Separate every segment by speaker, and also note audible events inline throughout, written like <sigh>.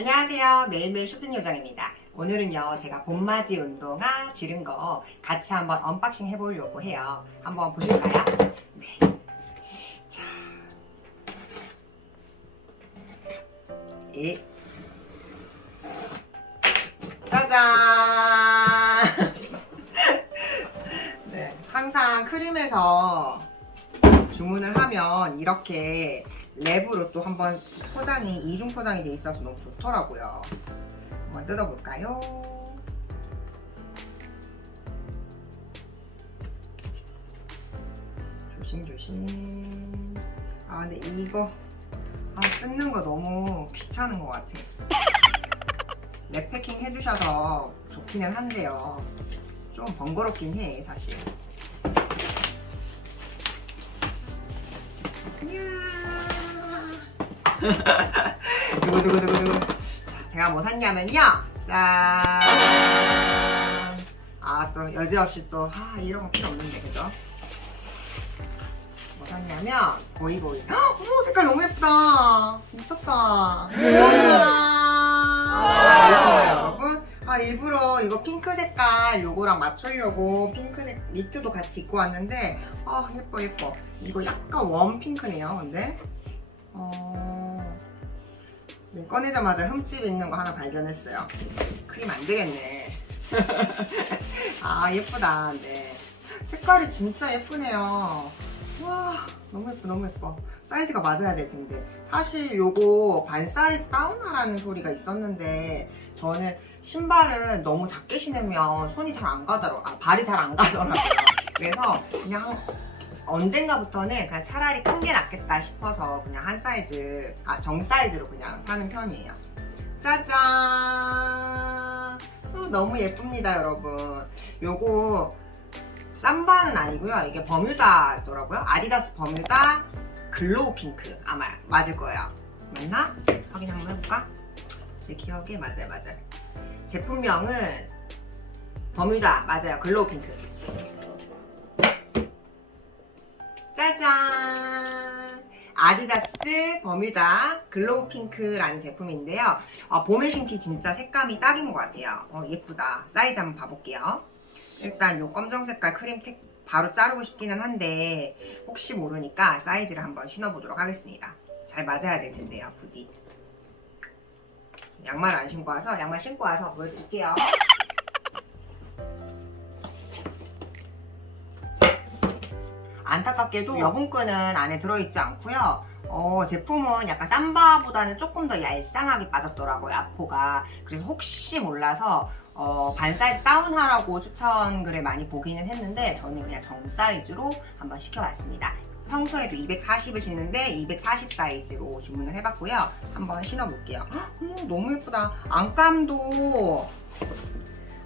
Speaker 1: 안녕하세요. 매일매일 쇼핑 요정입니다. 오늘은요, 제가 봄맞이 운동화 지른 거 같이 한번 언박싱 해보려고 해요. 한번 보실까요? 네. 자. 이. 짜잔! <laughs> 네. 항상 크림에서 주문을 하면 이렇게 랩으로 또 한번 포장이 이중 포장이 돼 있어서 너무 좋더라고요. 한번 뜯어볼까요? 조심조심. 아 근데 이거 아 뜯는 거 너무 귀찮은 것 같아. <coughs> 랩 패킹 해주셔서 좋기는 한데요. 좀 번거롭긴 해 사실. 두구두구두구두구. 자, 제가 뭐 샀냐면요. 짠. 아, 또 여지없이 또, 아, 이런 거 필요 없는데, 그죠? 뭐 샀냐면, 보이보이. 헉, 어머, 색깔 너무 예쁘다. 미쳤다. 우와. 여러분. 아, 일부러 이거 핑크 색깔 요거랑 맞추려고 핑크색 니트도 같이 입고 왔는데, 아, 예뻐, 예뻐. 이거 약간 웜 핑크네요, 근데. 어... 네, 꺼내자마자 흠집 있는 거 하나 발견했어요. 크림 안 되겠네. <laughs> 아, 예쁘다. 네. 색깔이 진짜 예쁘네요. 와, 너무 예뻐, 너무 예뻐. 사이즈가 맞아야 될 텐데. 사실 요거 반 사이즈 다운하라는 소리가 있었는데, 저는 신발은 너무 작게 신으면 손이 잘 안 가더라고요. 아, 발이 잘 안 가더라고요. 그래서 그냥 언젠가부터는 차라리 큰 게 낫겠다 싶어서 그냥 한 사이즈, 아, 정 사이즈로 그냥 사는 편이에요. 짜잔! 어, 너무 예쁩니다, 여러분. 요거, 쌈바는 아니고요. 이게 버뮤다더라고요. 아디다스 버뮤다 글로우 핑크. 아마 맞을 거예요. 맞나? 확인 한번 해볼까? 제 기억에 맞아요, 맞아요. 제품명은 버뮤다, 맞아요. 글로우 핑크. 아디다스 버뮤다 글로우 핑크라는 제품인데요. 어, 봄에 신기 진짜 색감이 딱인 것 같아요. 어, 예쁘다. 사이즈 한번 봐볼게요. 일단 요 검정 색깔 크림 택 바로 자르고 싶기는 한데 혹시 모르니까 사이즈를 한번 신어보도록 하겠습니다. 잘 맞아야 될 텐데요, 부디. 양말 안 신고 와서 양말 신고 와서 보여드릴게요. 안타깝게도 여분끈은 안에 들어있지 않고요. 어, 제품은 약간 삼바보다는 조금 더 얄쌍하게 빠졌더라고요, 아포가. 그래서 혹시 몰라서 어, 반 사이즈 다운하라고 추천 글을 많이 보기는 했는데 저는 그냥 정 사이즈로 한번 시켜봤습니다. 평소에도 240을 신는데 240 사이즈로 주문을 해봤고요. 한번 신어볼게요. 헉, 음, 너무 예쁘다. 안감도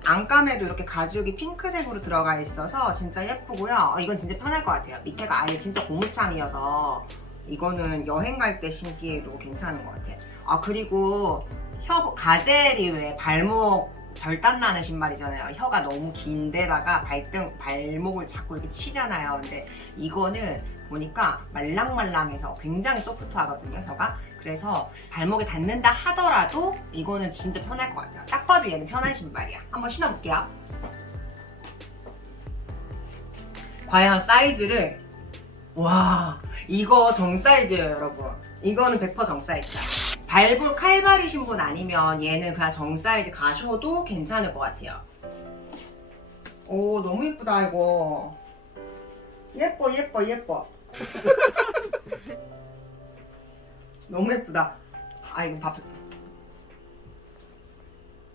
Speaker 1: 안감에도 이렇게 가죽이 핑크색으로 들어가 있어서 진짜 예쁘고요. 어, 이건 진짜 편할 것 같아요. 밑에가 아예 진짜 고무창이어서 이거는 여행 갈 때 신기에도 괜찮은 것 같아요. 아 그리고 혀 가젤이 왜 발목 절단 나는 신발이잖아요. 혀가 너무 긴데다가 발등 발목을 자꾸 이렇게 치잖아요. 근데 이거는 보니까 말랑말랑해서 굉장히 소프트하거든요. 혀가. 그래서 발목에 닿는다 하더라도 이거는 진짜 편할 것 같아요. 딱 봐도 얘는 편한 신발이야. 한번 신어볼게요. 과연 사이즈를 와 이거 정 사이즈예요 여러분. 이거는 100%정 사이즈야. 발볼 칼발이신 분 아니면 얘는 그냥 정 사이즈 가셔도 괜찮을 것 같아요. 오 너무 예쁘다 이거. 예뻐 예뻐 예뻐. <laughs> 너무 예쁘다. 아 이거 밥.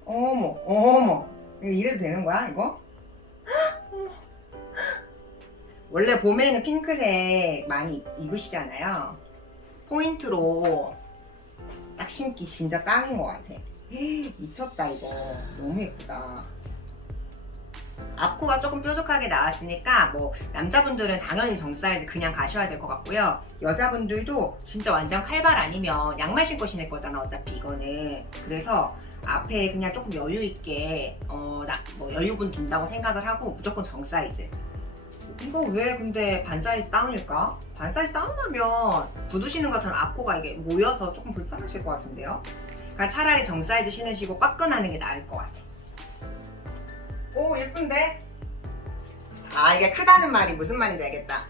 Speaker 1: 어머 어머 이거 이래도 되는 거야 이거? 원래 봄에는 핑크색 많이 입으시잖아요. 포인트로 딱 신기 진짜 딱인 것 같아. 미쳤다 이거. 너무 예쁘다. 앞코가 조금 뾰족하게 나왔으니까 뭐 남자분들은 당연히 정 사이즈 그냥 가셔야 될 것 같고요. 여자분들도 진짜 완전 칼발 아니면 양말 신고 신을 거잖아 어차피 이거는. 그래서 앞에 그냥 조금 여유 있게 어, 나, 뭐 여유분 둔다고 생각을 하고 무조건 정 사이즈. 이거 왜 근데 반 사이즈 다운일까? 반 사이즈 다운하면 굳으시는 것처럼 앞코가 이게 모여서 조금 불편하실 것 같은데요? 그러니까 차라리 정 사이즈 신으시고 꽉끈하는 게 나을 것 같아. 오 예쁜데? 아 이게 크다는 말이 무슨 말인지 알겠다.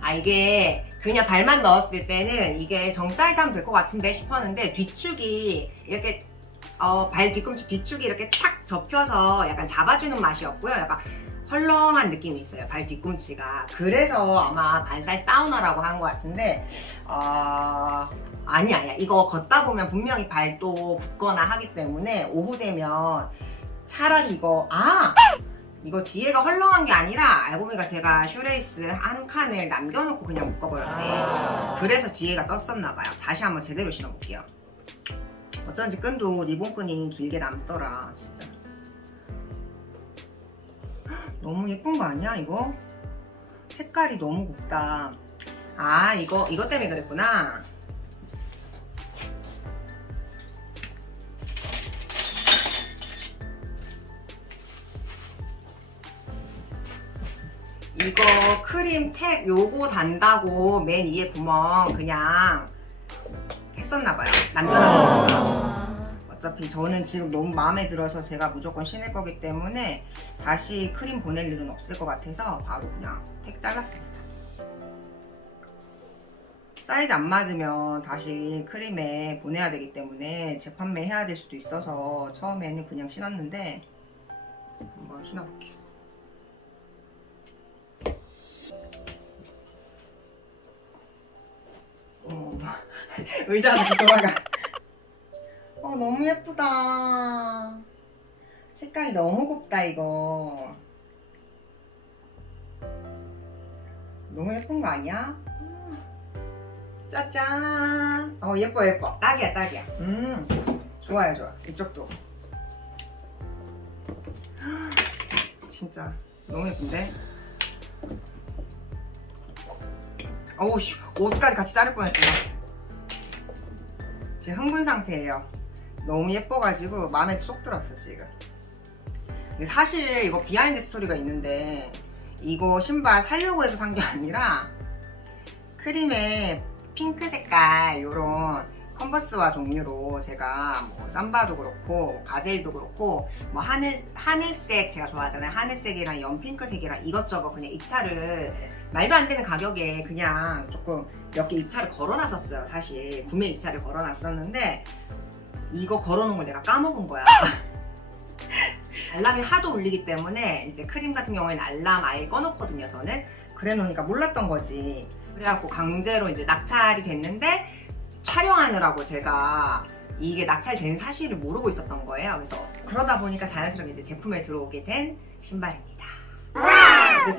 Speaker 1: 아 이게 그냥 발만 넣었을 때는 이게 정 사이즈 하면 될 것 같은데 싶었는데 뒤축이 이렇게 어, 발 뒤꿈치 뒤축이 이렇게 탁 접혀서 약간 잡아주는 맛이었고요. 약간 헐렁한 느낌이 있어요. 발 뒤꿈치가. 그래서 아마 반 사이즈 다운하라고 한 것 같은데 어, 아니 아니야. 이거 걷다 보면 분명히 발도 붓거나 하기 때문에 오후 되면 차라리 이거 아 이거 뒤에가 헐렁한 게 아니라 알고 보니까 제가 슈레이스 한 칸을 남겨놓고 그냥 묶어버렸네. 그래서 뒤에가 떴었나 봐요. 다시 한번 제대로 신어볼게요. 어쩐지 끈도 리본끈이 길게 남더라 진짜. 너무 예쁜 거 아니야 이거? 색깔이 너무 곱다. 아 이거 이것 때문에 그랬구나. 이거 크림 탭 요거 단다고 맨 위에 구멍 그냥 했었나봐요. 남겨놨었나 어차피 저는 지금 너무 마음에 들어서 제가 무조건 신을 거기 때문에 다시 크림 보낼 일은 없을 것 같아서 바로 그냥 택 잘랐습니다. 사이즈 안 맞으면 다시 크림에 보내야 되기 때문에 재판매 해야 될 수도 있어서 처음에는 그냥 신었는데 한번 신어볼게요. 어, <laughs> 의자도 돌아가. 어, 너무 예쁘다. 색깔이 너무 곱다, 이거. 너무 예쁜 거 아니야? 음. 짜잔. 어, 예뻐, 예뻐. 딱이야, 딱이야. 음, 좋아요, 좋아. 이쪽도. 진짜 너무 예쁜데? 어우, 씨, 옷까지 같이 자를 뻔했어요. 지금 흥분 상태예요. 너무 예뻐가지고 마음에 쏙 들었어 지금. 사실 이거 비하인드 스토리가 있는데 이거 신발 살려고 해서 산 게 아니라 크림에 핑크 색깔 요런 컨버스와 종류로 제가 뭐 삼바도 그렇고 가젤도 그렇고 뭐 하늘 하늘색 제가 좋아하잖아요 하늘색이랑 연핑크색이랑 이것저것 그냥 입찰을 말도 안 되는 가격에 그냥 조금 몇 개 입찰을 걸어놨었어요 사실 구매 입찰을 걸어놨었는데 이거 걸어놓은 걸 내가 까먹은 거야. 알람이 하도 울리기 때문에 이제 크림 같은 경우에는 알람 아예 꺼놓거든요 저는. 그래 놓으니까 몰랐던 거지. 그래갖고 강제로 이제 낙찰이 됐는데 촬영하느라고 제가 이게 낙찰된 사실을 모르고 있었던 거예요. 그래서 그러다 보니까 자연스럽게 이제 제품에 들어오게 된 신발입니다.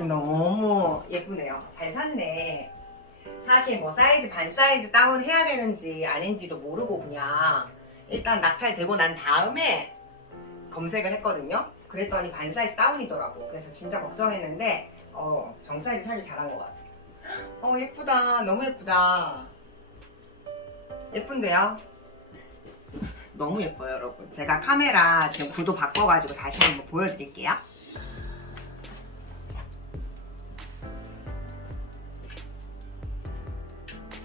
Speaker 1: 너무 예쁘네요. 잘 샀네. 사실 뭐 사이즈 반 사이즈 다운 해야 되는지 아닌지도 모르고 그냥 일단 낙찰되고 난 다음에 검색을 했거든요. 그랬더니 반 사이즈 다운이더라고. 그래서 진짜 걱정했는데 어, 정 사이즈 사길 잘한 것 같아. 어 예쁘다. 너무 예쁘다. 예쁜데요? 너무 예뻐요, 여러분. 제가 카메라 지금 구도 바꿔가지고 다시 한번 보여드릴게요.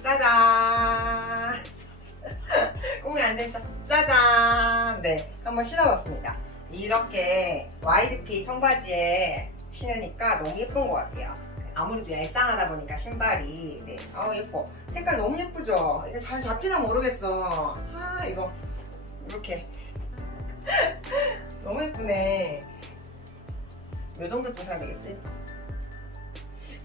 Speaker 1: 짜잔! 꽁이 앉아있어. 짜잔! 네, 한번 신어봤습니다. 이렇게 와이드핏 청바지에 신으니까 너무 예쁜 것 같아요. 아무래도 얄쌍하다 보니까 신발이 네, 어 예뻐. 색깔 너무 예쁘죠? 이게 잘 잡히나 모르겠어. 아 이거 이렇게 <laughs> 너무 예쁘네. 요 정도쯤 사야 되겠지?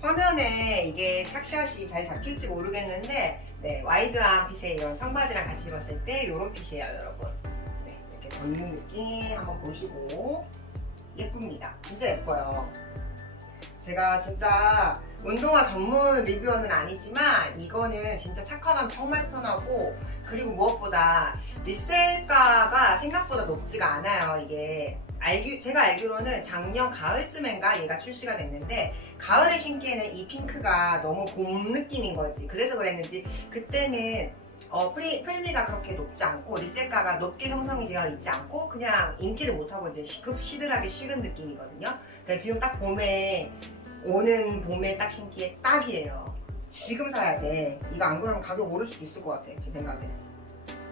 Speaker 1: 화면에 이게 착샷이 잘 잡힐지 모르겠는데 네, 와이드한 핏의 이런 청바지랑 같이 입었을 때 이런 핏이에요 여러분. 네, 이렇게 걷는 느낌 한번 보시고. 예쁩니다. 진짜 예뻐요. 제가 진짜 운동화 전문 리뷰어는 아니지만 이거는 진짜 착화감 정말 편하고 그리고 무엇보다 리셀가가 생각보다 높지가 않아요 이게 알기, 제가 알기로는 작년 가을쯤엔가 얘가 출시가 됐는데 가을에 신기에는 이 핑크가 너무 봄 느낌인 거지. 그래서 그랬는지 그때는 어, 프리, 프리미가 그렇게 높지 않고 리셀가가 높게 형성이 되어 있지 않고 그냥 인기를 못하고 이제 시급 시들하게 식은 느낌이거든요. 그러니까 지금 딱 봄에 오는 봄에 딱 신기에 딱이에요. 지금 사야 돼. 이거 안 그러면 가격 오를 수도 있을 것 같아 제 생각에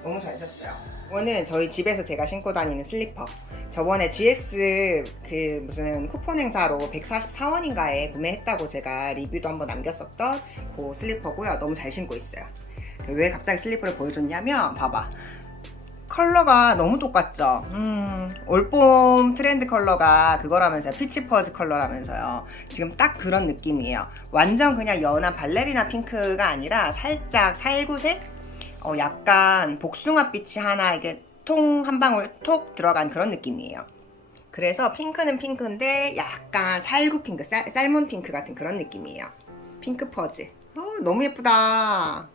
Speaker 1: 너무 잘 샀어요. 이거는 저희 집에서 제가 신고 다니는 슬리퍼. 저번에 GS 그 무슨 쿠폰 행사로 144원인가에 구매했다고 제가 리뷰도 한번 남겼었던 그 슬리퍼고요. 너무 잘 신고 있어요. 왜 갑자기 슬리퍼를 보여줬냐면 봐봐. 컬러가 너무 똑같죠? 음, 올봄 트렌드 컬러가 그거라면서요. 피치 퍼즈 컬러라면서요. 지금 딱 그런 느낌이에요. 완전 그냥 연한 발레리나 핑크가 아니라 살짝 살구색? 어, 약간 복숭아빛이 하나 이게 통 한 방울 톡 들어간 그런 느낌이에요. 그래서 핑크는 핑크인데 약간 살구 핑크, 쌀, 살몬 핑크 같은 그런 느낌이에요. 핑크 퍼즈. 어, 너무 예쁘다.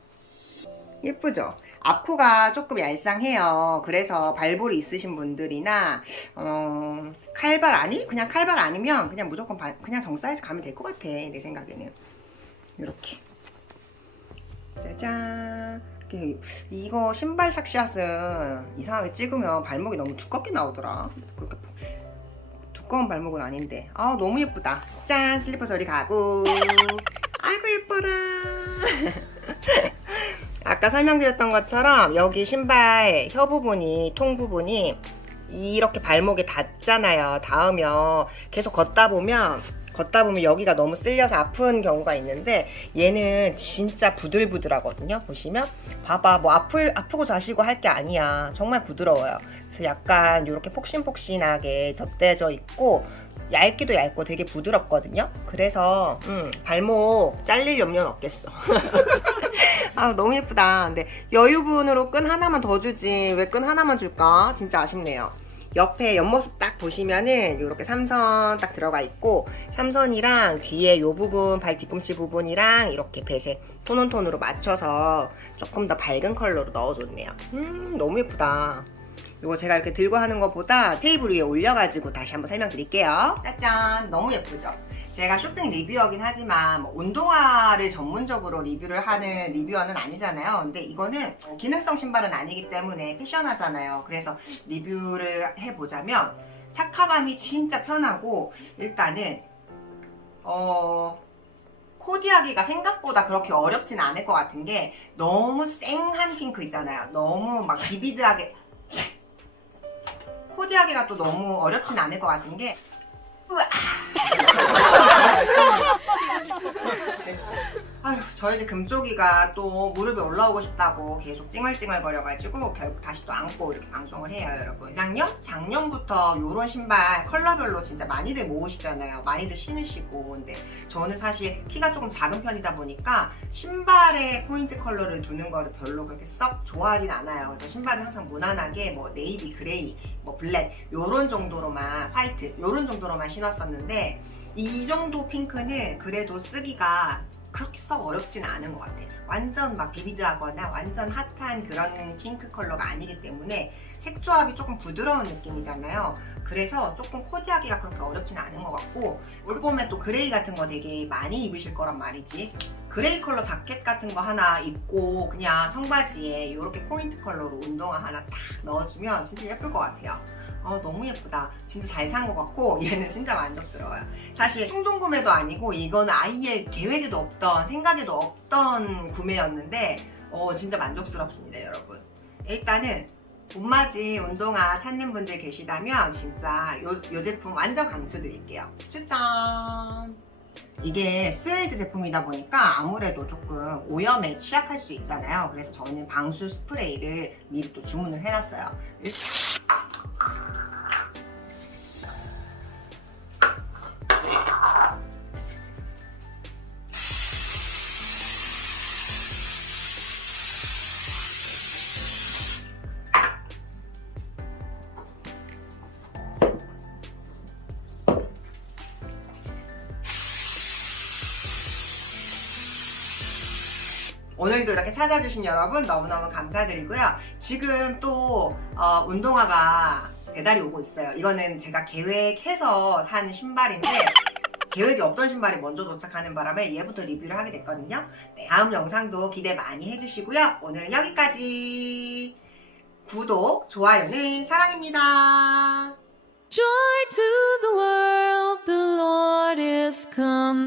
Speaker 1: 예쁘죠? 앞코가 조금 얄쌍해요. 그래서 발볼이 있으신 분들이나 어, 칼발 아니? 그냥 칼발 아니면 그냥 무조건 바- 그냥 정 사이즈 가면 될 것 같아. 내 생각에는 이렇게 짜잔. 이렇게 이거 신발 착샷은 이상하게 찍으면 발목이 너무 두껍게 나오더라. 그렇게 두꺼운 발목은 아닌데. 아 너무 예쁘다. 짠 슬리퍼 저리 가고. 아이고 예뻐라. <laughs> 아까 설명드렸던 것처럼 여기 신발 혀 부분이 통 부분이 이렇게 발목에 닿잖아요. 닿으면 계속 걷다 보면 걷다 보면 여기가 너무 쓸려서 아픈 경우가 있는데 얘는 진짜 부들부들하거든요. 보시면 봐봐 뭐 아플 아프고 자시고 할 게 아니야. 정말 부드러워요. 그래서 약간 이렇게 폭신폭신하게 덧대져 있고 얇기도 얇고 되게 부드럽거든요. 그래서 음, 발목 잘릴 염려는 없겠어. <laughs> 아 너무 예쁘다. 근데 여유분으로 끈 하나만 더 주지 왜 끈 하나만 줄까? 진짜 아쉽네요. 옆에 옆모습 딱 보시면은 이렇게 삼선 딱 들어가 있고 삼선이랑 뒤에 요 부분 발 뒤꿈치 부분이랑 이렇게 배색 톤온톤으로 맞춰서 조금 더 밝은 컬러로 넣어줬네요. 음 너무 예쁘다. 이거 제가 이렇게 들고 하는 것보다 테이블 위에 올려가지고 다시 한번 설명드릴게요. 짜잔 너무 예쁘죠? 제가 쇼핑 리뷰어긴 하지만 뭐 운동화를 전문적으로 리뷰를 하는 리뷰어는 아니잖아요. 근데 이거는 기능성 신발은 아니기 때문에 패션하잖아요. 그래서 리뷰를 해보자면 착화감이 진짜 편하고 일단은 어 코디하기가 생각보다 그렇게 어렵진 않을 것 같은 게 너무 쌩한 핑크 있잖아요. 너무 막 비비드하게 코디하기가 또 너무 어렵진 않을 것 같은 게 으아. 아휴, 저 이제 금쪽이가 또 무릎에 올라오고 싶다고 계속 찡얼찡얼거려가지고 결국 다시 또 안고 이렇게 방송을 해요, 여러분. 작년? 작년부터 이런 신발 컬러별로 진짜 많이들 모으시잖아요. 많이들 신으시고. 근데 저는 사실 키가 조금 작은 편이다 보니까 신발에 포인트 컬러를 두는 거를 별로 그렇게 썩 좋아하진 않아요. 그래서 신발은 항상 무난하게 뭐 네이비, 그레이, 뭐 블랙 요런 정도로만 화이트 요런 정도로만 신었었는데 이 정도 핑크는 그래도 쓰기가 그렇게 썩 어렵진 않은 것 같아요. 완전 막 비비드하거나 완전 핫한 그런 핑크 컬러가 아니기 때문에 색 조합이 조금 부드러운 느낌이잖아요. 그래서 조금 코디하기가 그렇게 어렵진 않은 것 같고 올 봄에 또 그레이 같은 거 되게 많이 입으실 거란 말이지. 그레이 컬러 자켓 같은 거 하나 입고 그냥 청바지에 이렇게 포인트 컬러로 운동화 하나 딱 넣어주면 진짜 예쁠 것 같아요. 어, 너무 예쁘다. 진짜 잘 산 것 같고 얘는 진짜 만족스러워요. 사실 충동 구매도 아니고 이거는 아예 계획에도 없던 생각에도 없던 구매였는데 어, 진짜 만족스럽습니다, 여러분. 일단은 봄맞이 운동화 찾는 분들 계시다면 진짜 요, 요 제품 완전 강추드릴게요. 추천! 이게 스웨이드 제품이다 보니까 아무래도 조금 오염에 취약할 수 있잖아요. 그래서 저는 방수 스프레이를 미리 또 주문을 해놨어요. 오늘도 이렇게 찾아주신 여러분 너무너무 감사드리고요. 지금 또 어, 운동화가 배달이 오고 있어요. 이거는 제가 계획해서 산 신발인데 계획이 없던 신발이 먼저 도착하는 바람에 얘부터 리뷰를 하게 됐거든요. 네, 다음 영상도 기대 많이 해주시고요. 오늘은 여기까지. 구독, 좋아요는 사랑입니다.
Speaker 2: Joy to the world, the Lord is come.